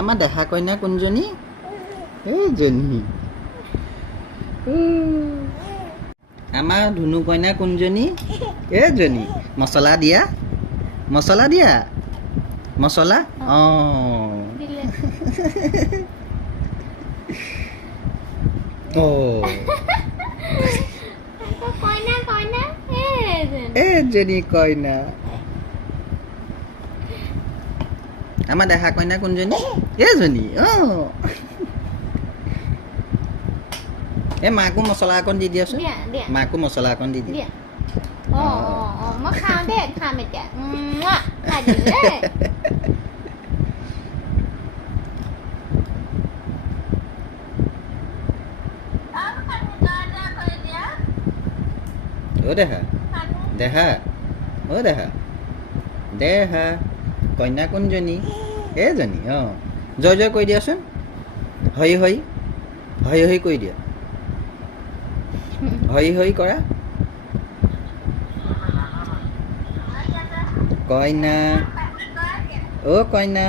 আমাৰ দেহা কইনা কোনজনী এইজনী আমাৰ ধুনু কইনা কোনজনী এইজনী মছলা দিয়া মছলা অঁ এইজনী কইনা আমাৰ দেহা কইনা কোনজনী এইজনী অঁ এই মাকো মছলা অকণ দি দিয়াচোন মাকো মছলা অকণ দি দিয়া মই খাওঁ দেই খাম এতিয়া খাই দিলো দেই অ' দেহা কইনা কোনজনী এইজনী অঁ জয় জয় কৈ দিয়াচোন হৈ কৈ দিয়া হৈ কৰা কইনা অ' কইনা